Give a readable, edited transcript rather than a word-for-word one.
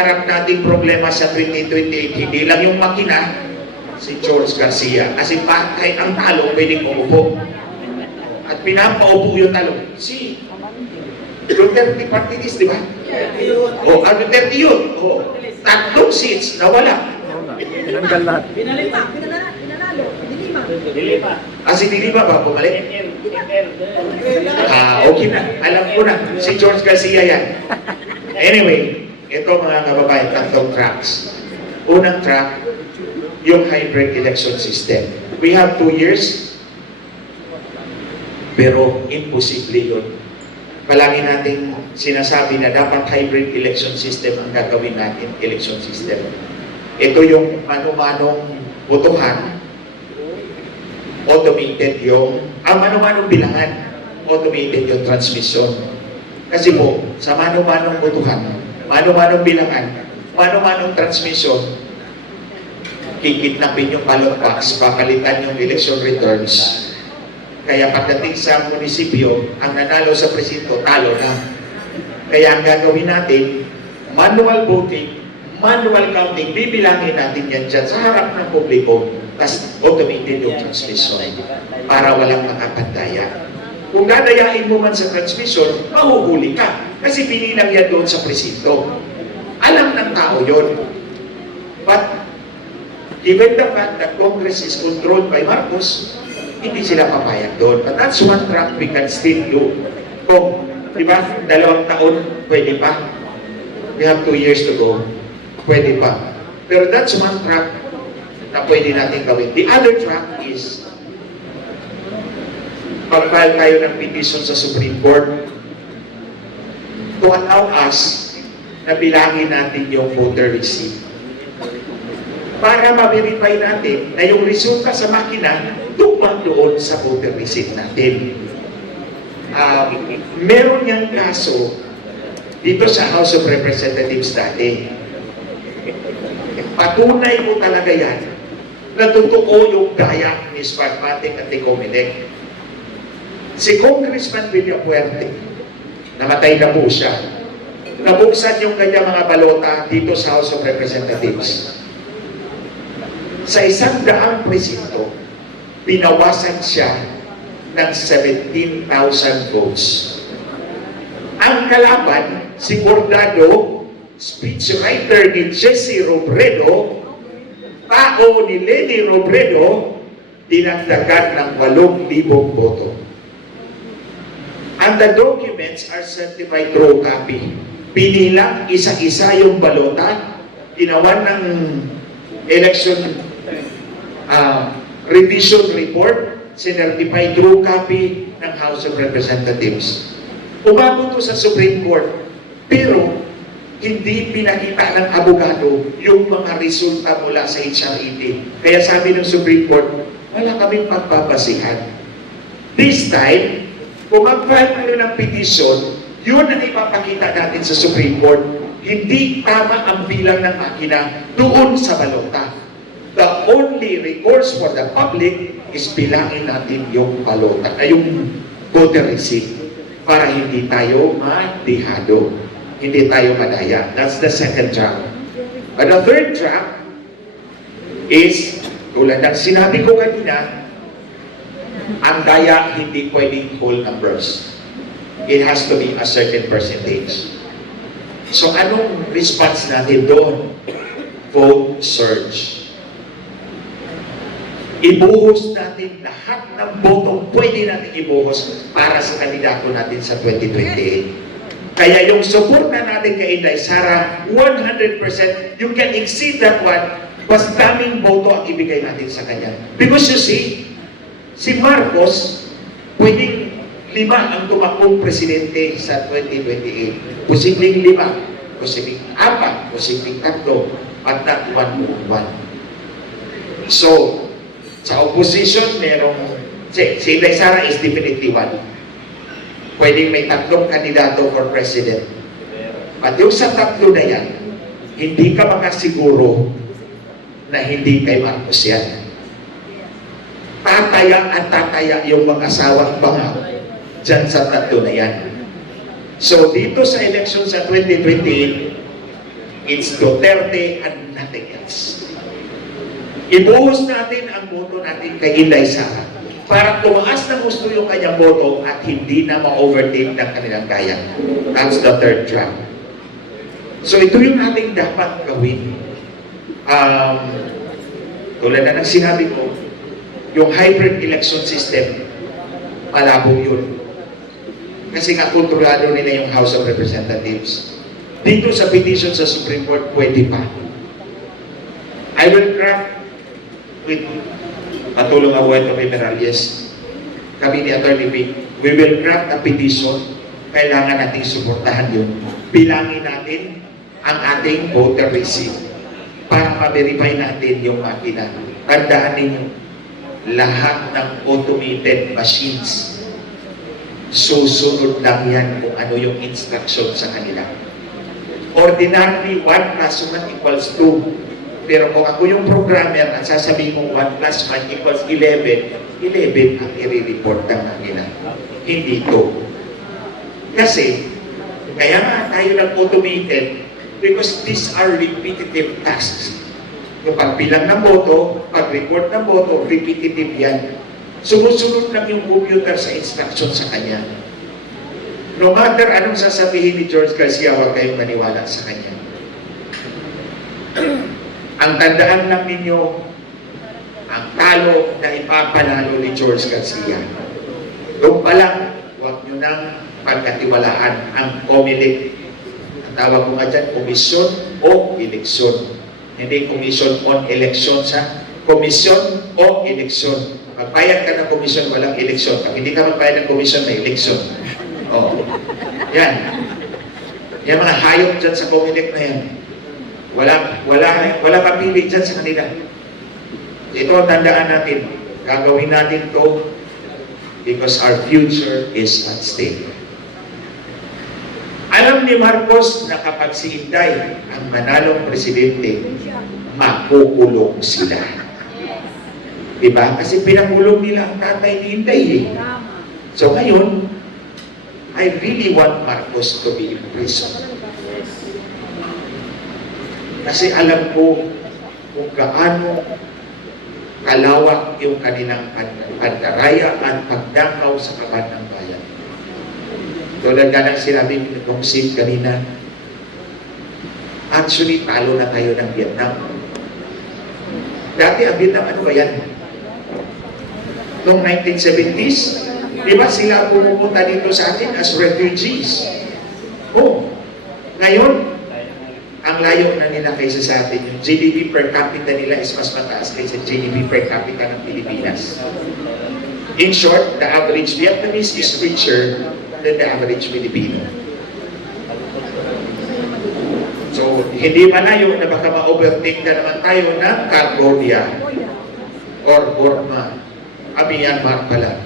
hinaharap nating problema sa 2028, hindi lang yung makina, si George Garcia. Kasi kahit ang talo, pwedeng umupo. At pinapaupo yung talo. Si Duterte Party List, di ba? O, Duterte yun. O, tatlong seats, nawala. Pinanggal lahat. Pinanalo. Dilima. Si Dilima ba? Bumalik? Okay na. Alam ko na. Si George Garcia yan. Anyway, ito mga kababayan, tatlong tracks. Unang track, yung hybrid election system. We have 2 years, pero imposible yun. Palagi nating sinasabi na dapat hybrid election system ang gagawin natin, election system. Ito yung mano-manong botohan, automated yung, mano-manong bilangan, automated yung transmission. Kasi po, sa mano-manong botohan, mano-manong bilangan, mano-manong transmission, kikidnapin yung ballot box, papalitan yung election returns. Kaya pagdating sa munisipyo, ang nanalo sa presinto, talo na. Kaya ang gagawin natin, manual voting, manual counting, bibilangin natin yan dyan sa harap ng publiko, tas automated yung transmission para walang makapandaya. Kung dadayain mo man sa transmission, mahuhuli ka. Kasi pinilang yan doon sa presinto. Alam ng tao yun. But, given the fact that Congress is controlled by Marcos, hindi sila papayag doon. But that's one track we can still do. Kung, di ba, 2 taon, pwede pa. We have 2 years to go. Pwede pa. Pero that's one track na pwede natin gawin. The other track is pag-file tayo ng petition sa Supreme Court to allow us na bilangin natin yung voter receipt. Para ma-verify natin na yung resulta sa makina tugma doon sa voter receipt natin. Meron niyang kaso dito sa House of Representatives dati. Patunay mo talaga yan na totoo yung daya ni Sparmatic at ni Comelec. Si Congressman Villapuerte, namatay na po siya. Nabuksan yung kanya mga balota dito sa House of Representatives. Sa 100 presinto, pinawasan siya ng 17,000 votes. Ang kalaban, si Bordado, speechwriter ni Jesse Robredo, tao ni Leni Robredo, dinagdagan ng 8,000 boto. And the documents are certified raw copy. Pinilang isa-isa yung balota, ginawa ng election revision report, sinertified raw copy ng House of Representatives. Umabot sa Supreme Court, pero hindi pinakita ng abogado yung mga resulta mula sa HRET. Kaya sabi ng Supreme Court, wala kaming pagbabasihan. This time, kung mag-file kayo ng petition, yun ang ipapakita natin sa Supreme Court. Hindi tama ang bilang ng makina doon sa balota. The only recourse for the public is bilangin natin yung balota, yung voter receipt para hindi tayo madihado, hindi tayo madaya. That's the second track. But the third track is, tulad ng sinabi ko kanina, ang daya hindi pwedeng whole numbers. It has to be a certain percentage. So anong response natin doon? Vote surge. Ibuhos natin lahat ng botong pwede natin ibuhos para sa kandidato natin sa 2028. Kaya yung suporta natin kay Inday Sara, 100%, you can exceed that one, mas daming boto ang ibigay natin sa kanya. Because you see, si Marcos, pwedeng 5 ang tumakbong presidente sa 2028. Posibleng 5, posibleng 4, posibleng 3, at not 1. So, sa opposition, merong, si Inday Sara is definitely 1. Pwedeng may 3 kandidato for president. At yung sa 3 na yan, hindi ka makasiguro na hindi kay Marcos yan. Tataya at tataya yung mag-asawang banga dyan sa 3 na yan. So dito sa election sa 2028, It's Duterte and nothing else. Ibuhos natin ang boto natin kay Inday Sara para tumaas ng gusto yung kanyang boto at hindi na ma-overtake ng kanilang kaya. That's the third track. So ito yung ating dapat gawin. Tulad na ng sinabi ko, yung hybrid election system, malabo yun. Kasi nga kontrolado nila yung House of Representatives. Dito sa petition sa Supreme Court, pwede pa. I will craft with patulong ako ito kay Meralles. Kami ni Atty. Vic, we will craft a petition. Kailangan nating suportahan yun. Bilangin natin ang ating voter receipt para ma-verify natin yung makina. Tandaan ninyo, lahat ng automated machines, susunod lang yan kung ano yung instruction sa kanila. Ordinarily, 1 plus 1 equals 2. Pero kung ako yung programmer at sasabihin mo 1 plus 1 equals 11, 11 ang i-report ng kanila. Hindi 2. Kasi, kaya nga tayo ng automated because these are repetitive tasks. Yung pagbilang ng boto, pag-report ng boto, repetitive yan. Sumusunod lang yung computer sa instruction sa kanya. No matter anong sasabihin ni George Garcia, huwag kayong maniwala sa kanya. Ang tandaan lang ninyo, ang talo na ipapanalo ni George Garcia. Doon pa lang, huwag nyo nang pagkatiwalaan ang COMELEC. Ang tawag ko nga dyan, komisyon o eleksyon. Hindi commission on election sa komisyon o eleksyon. Magbayad ka ng komisyon, walang eleksyon. Pag hindi ka magbayad ng komisyon, may eleksyon. Oh. Yan. Yan mga hayop dyan sa COMELEC na yan. Wala papili dyan sa kanila. Ito ang tandaan natin. Gagawin natin to because our future is at stake. Alam ni Marcos na kapag si Inday ang manalong presidente, makukulong sila. Diba? Kasi pinakulong nila ang tatay ni Inday eh. So ngayon, I really want Marcos to be in prison. Kasi alam ko kung gaano kalawak yung kanilang pandaraya at pagdakaw sa kaban ng bayan. Tulad nga ng sinabi ni Kong Sid kanina, actually, talo na tayo ng Vietnam. Dati ang Vietnam, ano ba yan? Noong 1970s, di ba sila pumupunta dito sa atin as refugees? Oh, ngayon, ang layo na nila kaysa sa atin. Yung GDP per capita nila is mas mataas kaysa GDP per capita ng Pilipinas. In short, the average Vietnamese is richer than the average Filipino. So, hindi malayo na baka ma-overtake na naman tayo ng Cambodia or Burma. Myanmar pala.